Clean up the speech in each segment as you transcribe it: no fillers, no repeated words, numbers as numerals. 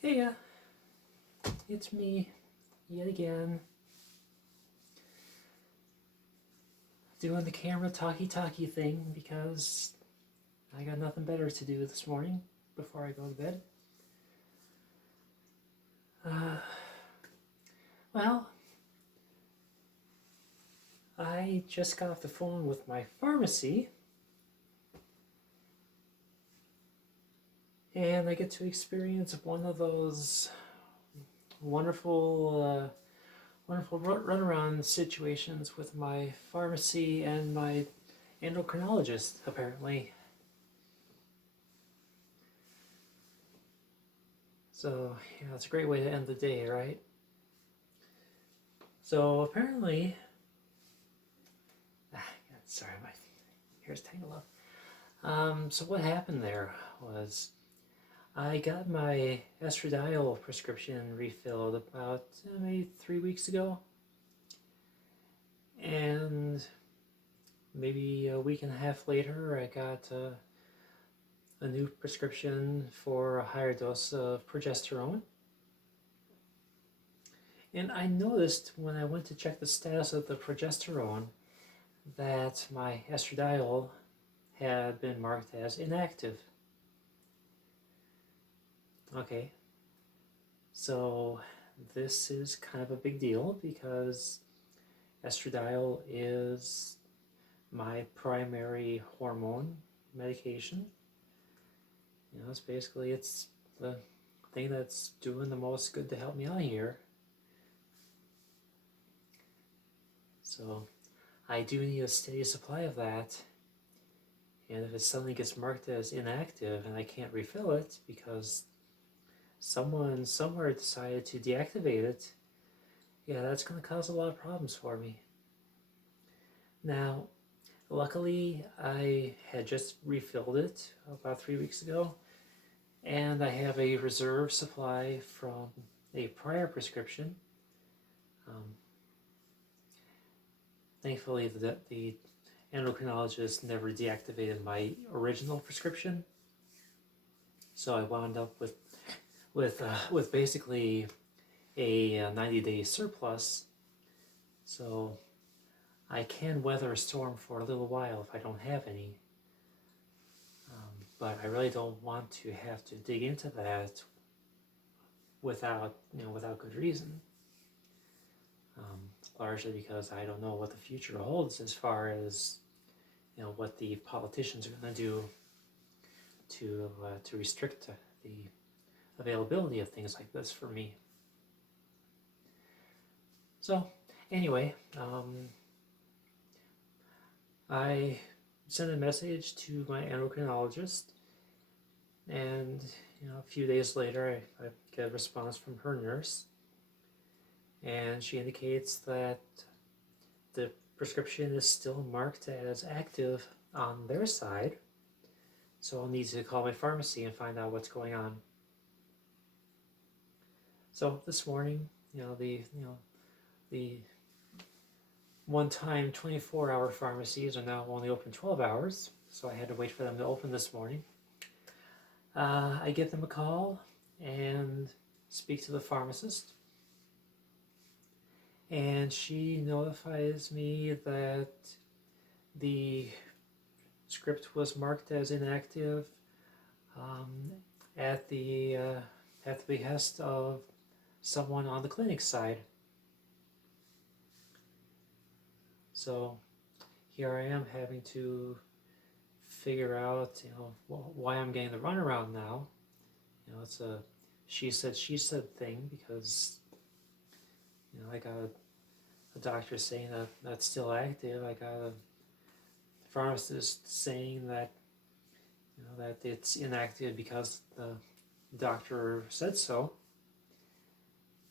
Hey, it's me yet again, doing the camera talkie thing because I got nothing better to do this morning before I go to bed. Well, I just got off the phone with my pharmacy, and I get to experience one of those wonderful runaround situations with my pharmacy and my endocrinologist, apparently. So, yeah, it's a great way to end the day, right? So, apparently, sorry, my hair's tangled up. So what happened there was I got my estradiol prescription refilled about maybe 3 weeks ago, and maybe a week and a half later I got a new prescription for a higher dose of progesterone. And I noticed when I went to check the status of the progesterone that my estradiol had been marked as inactive. Okay, so this is kind of a big deal because estradiol is my primary hormone medication. You know, it's the thing that's doing the most good to help me out here. So I do need a steady supply of that. And if it suddenly gets marked as inactive and I can't refill it because someone somewhere decided to deactivate it, yeah, that's going to cause a lot of problems for me. Now, luckily, I had just refilled it about 3 weeks ago, and I have a reserve supply from a prior prescription. Thankfully, the endocrinologist never deactivated my original prescription, so I wound up with basically a 90-day surplus. So I can weather a storm for a little while if I don't have any. But I really don't want to have to dig into that without good reason. Largely because I don't know what the future holds as far as what the politicians are going to do to restrict the availability of things like this for me. So anyway, I sent a message to my endocrinologist, and a few days later I get a response from her nurse, and she indicates that the prescription is still marked as active on their side, so I'll need to call my pharmacy and find out what's going on. So this morning, the one-time 24-hour pharmacies are now only open 12 hours, so I had to wait for them to open this morning. I give them a call and speak to the pharmacist, and she notifies me that the script was marked as inactive at the behest of someone on the clinic side. So here I am having to figure out, why I'm getting the runaround now. It's a she said thing because, I got a doctor saying that that's still active. I got a pharmacist saying that, that it's inactive because the doctor said so.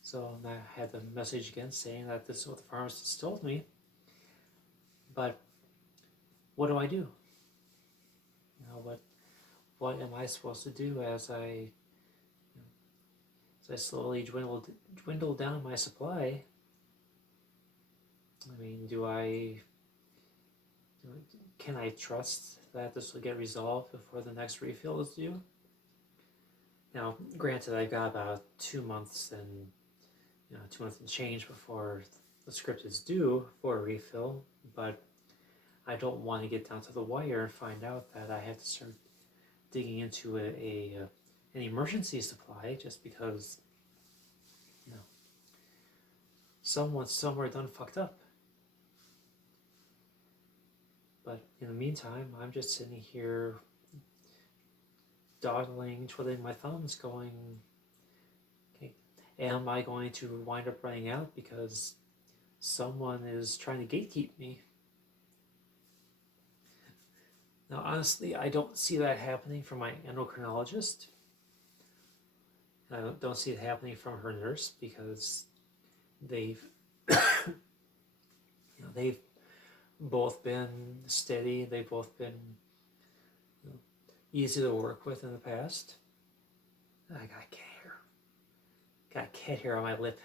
So I had the message again saying that this is what the pharmacist told me. But what do I do? What am I supposed to do as I slowly dwindle down my supply? I mean, can I trust that this will get resolved before the next refill is due. Now, granted, I've got about 2 months and 2 months and change before the script is due for a refill, but I don't want to get down to the wire and find out that I have to start digging into an emergency supply just because someone somewhere done fucked up. But in the meantime, I'm just sitting here dawdling, twiddling my thumbs, going, okay, am I going to wind up running out because someone is trying to gatekeep me? Now, honestly, I don't see that happening from my endocrinologist. I don't see it happening from her nurse because they've they've both been steady. They've both been easy to work with in the past. I got cat hair. Got cat hair on my lip.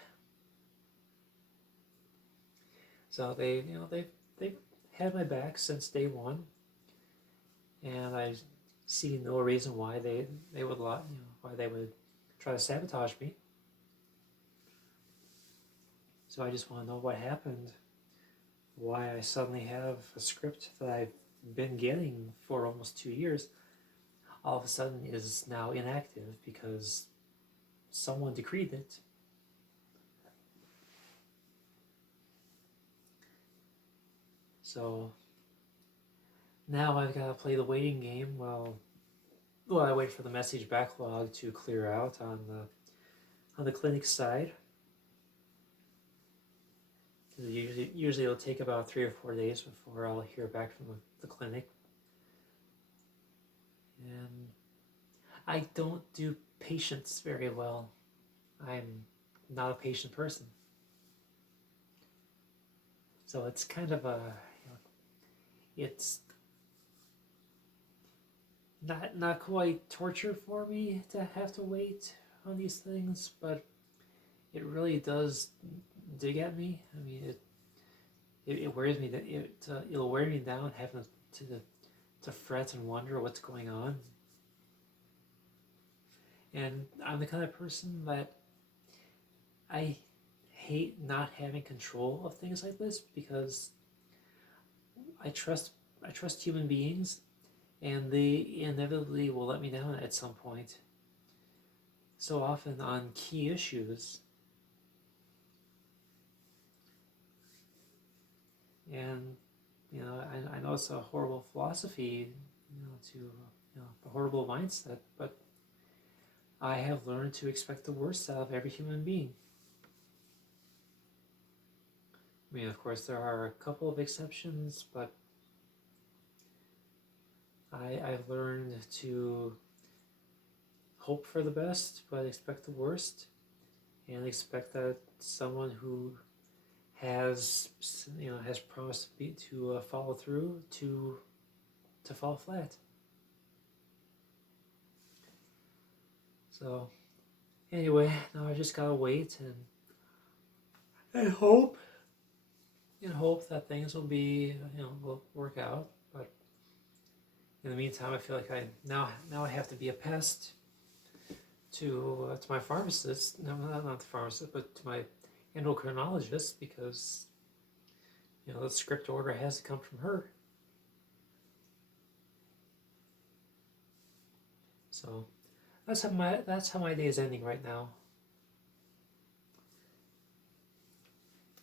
So they've had my back since day one, and I see no reason why they would try to sabotage me. So I just want to know what happened, why I suddenly have a script that I've been getting for almost 2 years all of a sudden is now inactive because someone decreed it. So now I've got to play the waiting game while I wait for the message backlog to clear out on the clinic side. Usually it'll take about 3 or 4 days before I'll hear back from the clinic. And I don't do patients very well. I'm not a patient person. So it's kind of it's not quite torture for me to have to wait on these things, but it really does dig at me. I mean, it wears me. It'll wear me down having to fret and wonder what's going on. And I'm the kind of person that I hate not having control of things like this because I trust human beings, and they inevitably will let me down at some point. So often on key issues. And I know it's a horrible philosophy, a horrible mindset, but I have learned to expect the worst out of every human being. I mean, of course, there are a couple of exceptions, but I've learned to hope for the best, but expect the worst, and expect that someone who has promised to follow through to fall flat. So anyway, now I just gotta wait and hope that things will will work out. But in the meantime, I feel like I have to be a pest to my pharmacist. No, not the pharmacist, but to my endocrinologist, because the script order has to come from her. So that's how my day is ending right now.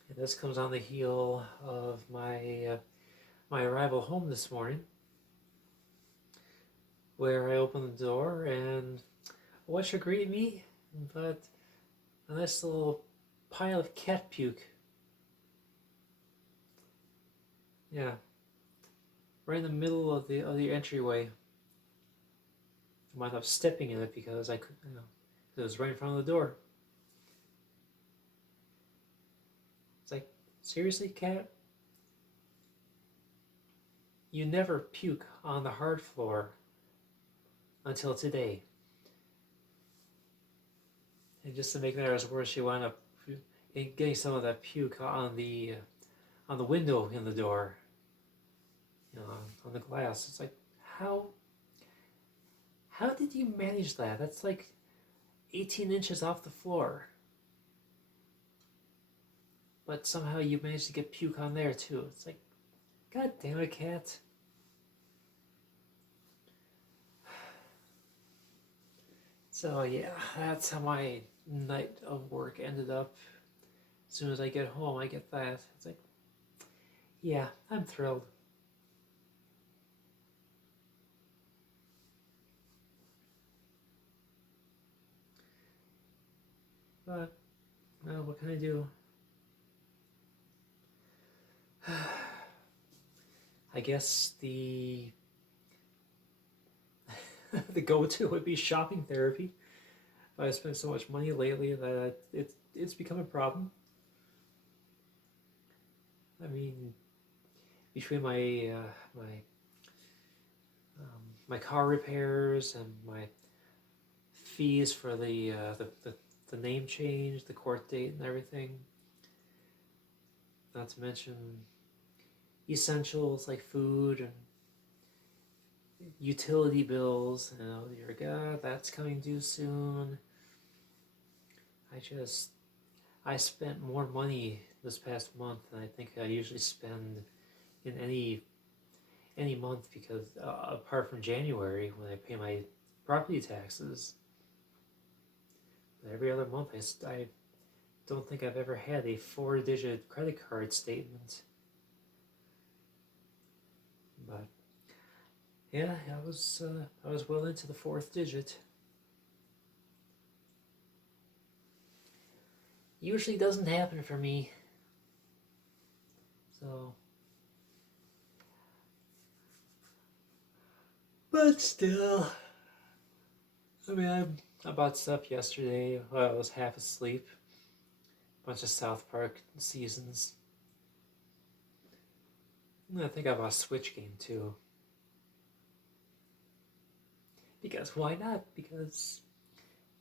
And this comes on the heel of my arrival home this morning, where I opened the door and what should greet me but a nice little pile of cat puke. Yeah, right in the middle of the entryway. I wound up stepping in it because I could, it was right in front of the door. It's like, seriously, cat? You never puke on the hard floor until today. And just to make matters worse, she wound up getting some of that puke on the window in the door, on the glass. It's like, How how did you manage that? That's like 18 inches off the floor. But somehow you managed to get puke on there too. It's like, God damn it, cat. So yeah, that's how my night of work ended up. As soon as I get home, I get that. It's like, yeah, I'm thrilled. But, what can I do? I guess the go-to would be shopping therapy. I've spent so much money lately that it's become a problem. I mean, between my car repairs and my fees for the name change, the court date, and everything. Not to mention essentials like food and utility bills. You know, your God, that's coming due soon. I spent more money this past month than I think I usually spend in any month because apart from January when I pay my property taxes, every other month I don't think I've ever had a 4-digit credit card statement. But yeah, I was well into the 4th digit. Usually doesn't happen for me. So, but still, I mean, I bought stuff yesterday while I was half asleep. A bunch of South Park seasons. And I think I bought a Switch game too. Because why not? Because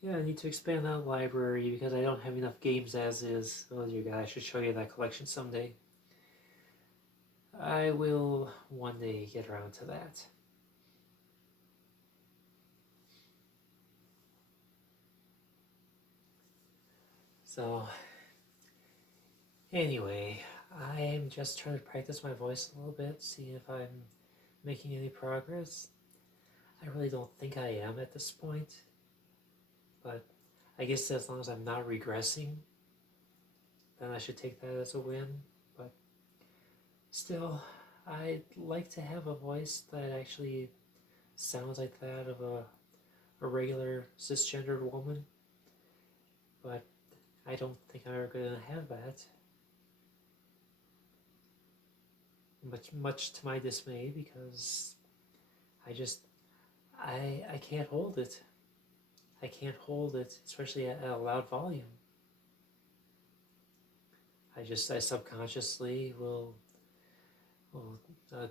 yeah, I need to expand that library because I don't have enough games as is. Oh dear God, I should show you that collection someday. I will one day get around to that. So, anyway, I'm just trying to practice my voice a little bit, see if I'm making any progress. I really don't think I am at this point, but I guess as long as I'm not regressing, then I should take that as a win. But still, I'd like to have a voice that actually sounds like that of a regular cisgendered woman, but I don't think I'm ever going to have that. Much to my dismay, because I just I can't hold it. I can't hold it, especially at a loud volume. I subconsciously will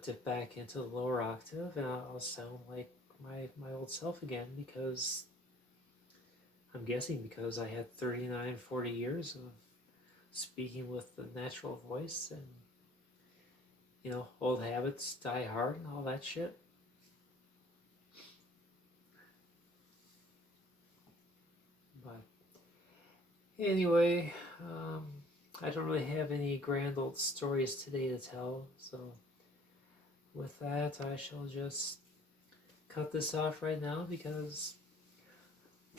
dip back into the lower octave, and I'll sound like my old self again, because I'm guessing because I had 39, 40 years of speaking with the natural voice, and old habits die hard and all that shit. But anyway, I don't really have any grand old stories today to tell, so with that, I shall just cut this off right now because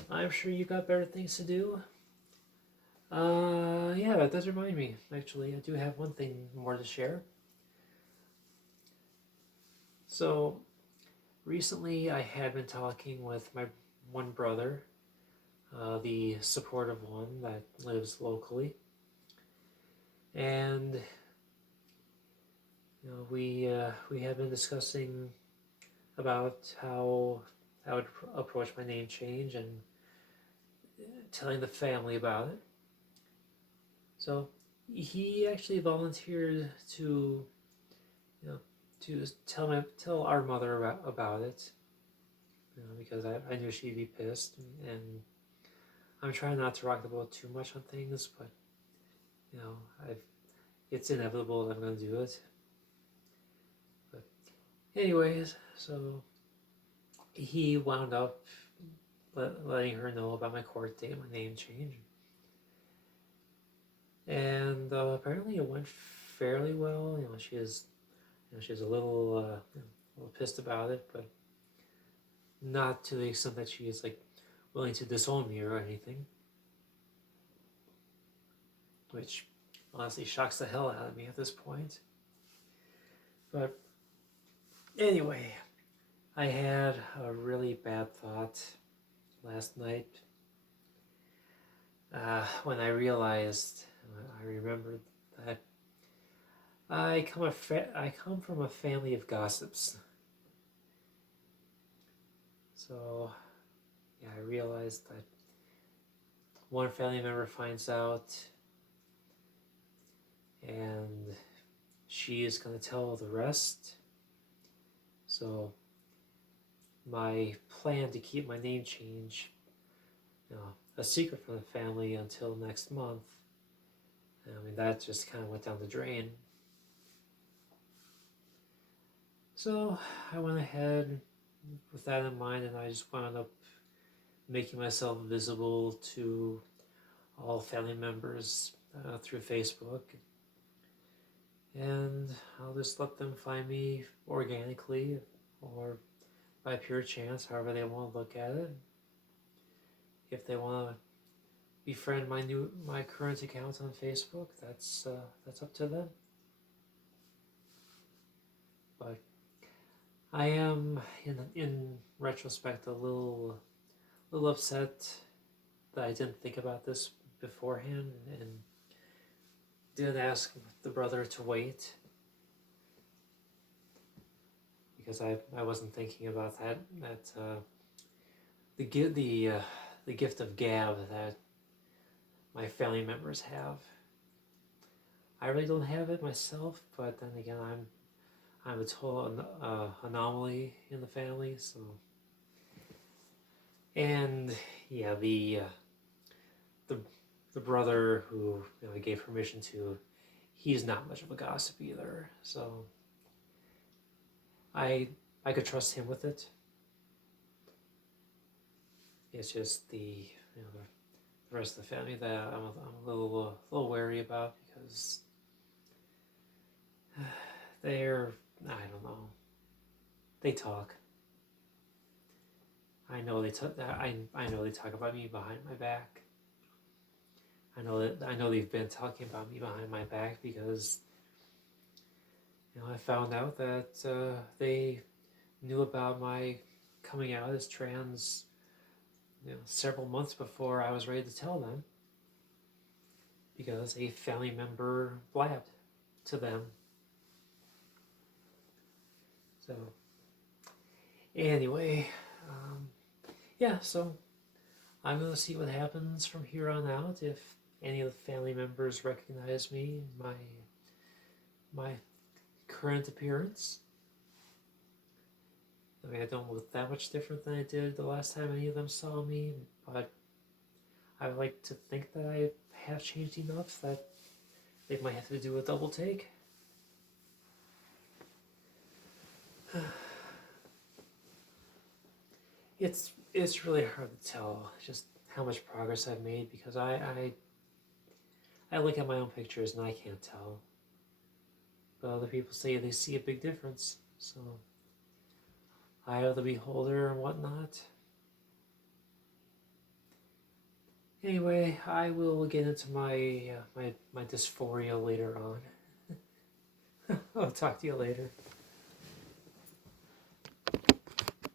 I'm sure you got better things to do. Yeah, that does remind me. Actually, I do have one thing more to share. So, recently I had been talking with my one brother, the supportive one that lives locally, and we have been discussing about how I would approach my name change and telling the family about it. So he actually volunteered to tell our mother about it, because I knew she'd be pissed, and I'm trying not to rock the boat too much on things, but it's inevitable that I'm going to do it. But anyways, so he wound up letting her know about my court date, my name change. And apparently it went fairly well. She's a little pissed about it, but not to the extent that she is like willing to disown me or anything, which honestly shocks the hell out of me at this point. But anyway, I had a really bad thought last night when I remembered that I come from a family of gossips. So yeah, I realized that one family member finds out, and she is going to tell the rest. So my plan to keep my name change, a secret from the family until next month, I mean, that just kind of went down the drain. So I went ahead with that in mind, and I just wound up making myself visible to all family members through Facebook. And I'll just let them find me organically or by pure chance, however they want to look at it. If they want to befriend my current account on Facebook, that's up to them. But I am, in retrospect, a little upset that I didn't think about this beforehand and didn't ask the brother to wait, because I wasn't thinking about the gift of gab that my family members have. I really don't have it myself, but then again, I'm a total anomaly in the family. So, and yeah, the brother who I gave permission to, he's not much of a gossip either. So I could trust him with it. It's just the rest of the family that I'm a little wary about, because they're, I don't know, they talk. I know they talk about me behind my back. I know they've been talking about me behind my back, because I found out that they knew about my coming out as trans several months before I was ready to tell them, because a family member blabbed to them. So anyway, yeah, so I'm going to see what happens from here on out. If any of the family members recognize me, my current appearance. I mean, I don't look that much different than I did the last time any of them saw me, but I would like to think that I have changed enough that they might have to do a double take. It's really hard to tell just how much progress I've made, because I look at my own pictures and I can't tell. But other people say they see a big difference, so eye of the beholder and whatnot. Anyway, I will get into my dysphoria later on. I'll talk to you later.